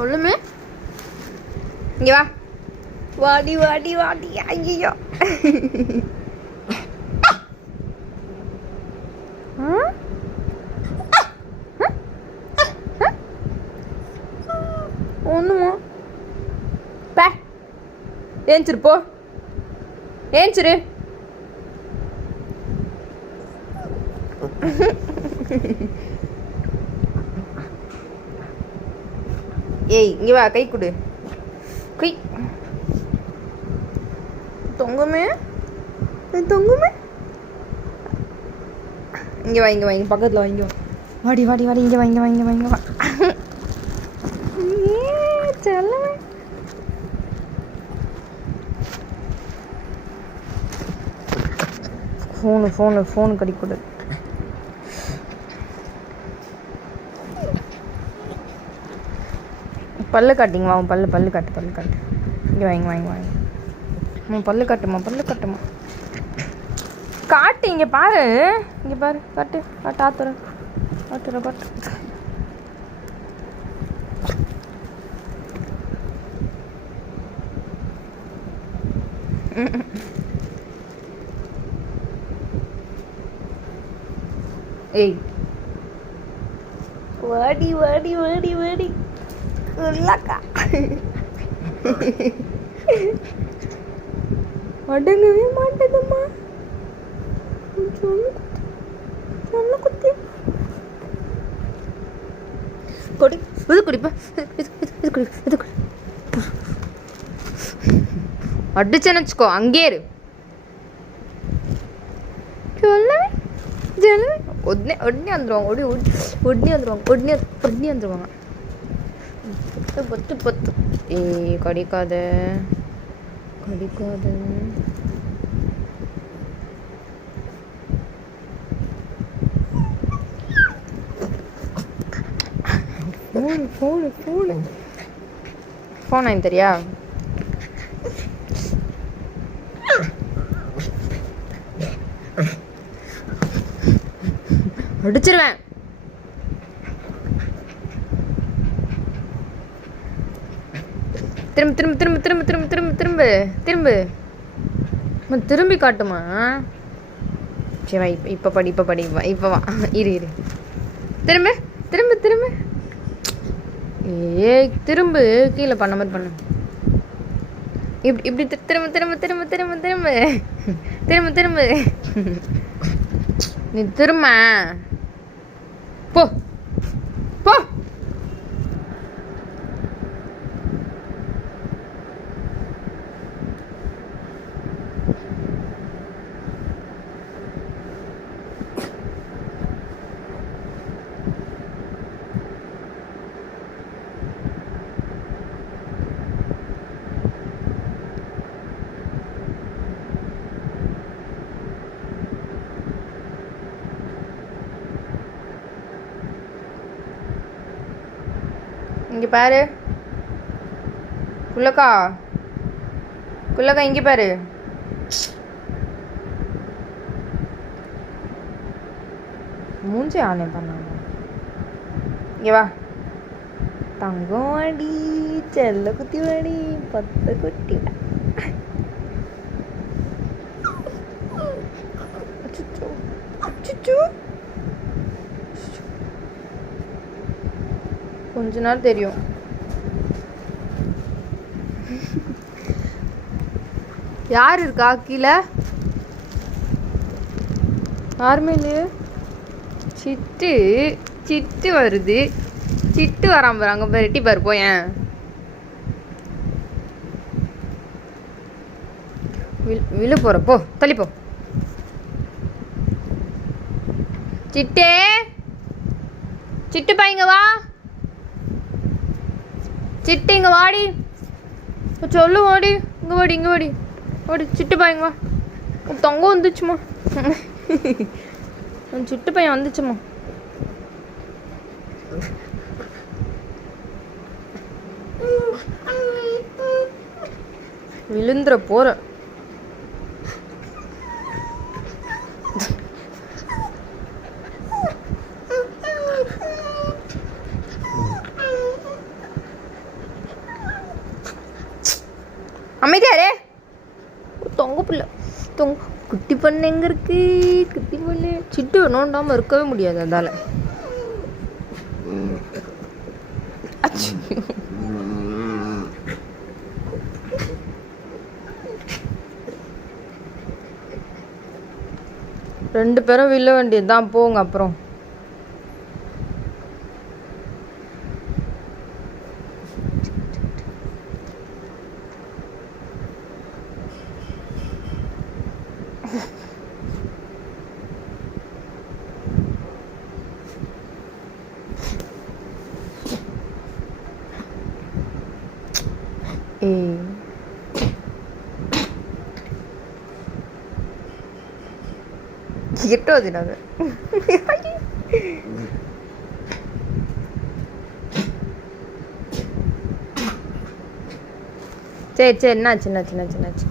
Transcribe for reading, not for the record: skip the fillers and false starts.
சொல்லுமே. இங்கே வா. வாடி வாடி வாடி. ஐயோ ஒண்ணுமா பே. ஏஞ்சிரு போ. ஏஞ்சிரு. ஏய் இங்கே வா. கை கொடு. கை தொங்குமே. தொங்குமே. இங்கே வா. இங்கே வா. இங்கே பக்கத்தில் வா. இங்கே வா. வாடி வாடி வாடி. இங்கே வா. இங்கே வா. இங்கே வா. இங்கே வா. செல்லமே. ஃபோனு கடிக்கூட. பல்லு காட்டிங்கம்மா. அவன் பல்லு காட்டு. இங்கே வாங்க. பல்லு காட்டுமா. காட்டு. இங்கே பாரு. காட்டு. ஆத்துற. ஏய் வாடி உள்ளக்கா. அடங்கவே மாட்டேதும்மா. சொன்ன குத்தி கொடி. இது குடிப்பா. இது குடி. அடிச்சேன்னு வச்சுக்கோ. அங்கே இரு. சொல்லவே உடனே வந்துடுவாங்க. உடனே வந்துடுவாங்க. பத்து. ஏய் கடிக்காத. ஃபோன் வாங்கி தெரியா? அடிச்சிருவேன். திரும்பி காட்டுமா. சரி இப்ப படி. இப்ப வா. இரு. திரும்ப. ஏய் திரும்ப. கீழே பண்ண மாதிரி பண்ணு. இப்படி திரும்ப. நீ திரும்ப போ. இங்கே பாரு. குள்ளக்கா இங்கே பாரு. மூஞ்சி ஆனே பண்ணாங்க. இங்கே வா. தங்கம் வாடி. செல்ல குத்தி வாடி. பத்த குட்டி. கொஞ்ச நேரம் தெரியும். யார் இருக்கா கீழே? யாருமே இல்லையே. சிட்டு வருது. சிட்டு வராம பாரு. அங்கே போய் ரெட்டி பாரு. போயேன் விழு போற. போ தள்ளிப்போ. சிட்டு பாய்ங்க வா. சிட்டு இங்கே வாடி. சொல்லு வாடி. இங்கே வாடி. சிட்டு பாய்ங்க வா. தங்கம் வந்துச்சுமா. சிட்டு பையன் வந்துச்சுமா. விழுந்துற போற. குட்டி பொண்ணு எங்கே இருக்கு? குட்டி பொண்ணு சிட்டு நோண்டாமல் இருக்கவே முடியாது அதால். ரெண்டு பேரும் வில்ல வேண்டியது தான், போங்க அப்புறம். எட்டோ தினாங்க. சரி சரி, என்னாச்சு என்னாச்சு என்னாச்சு என்னாச்சு?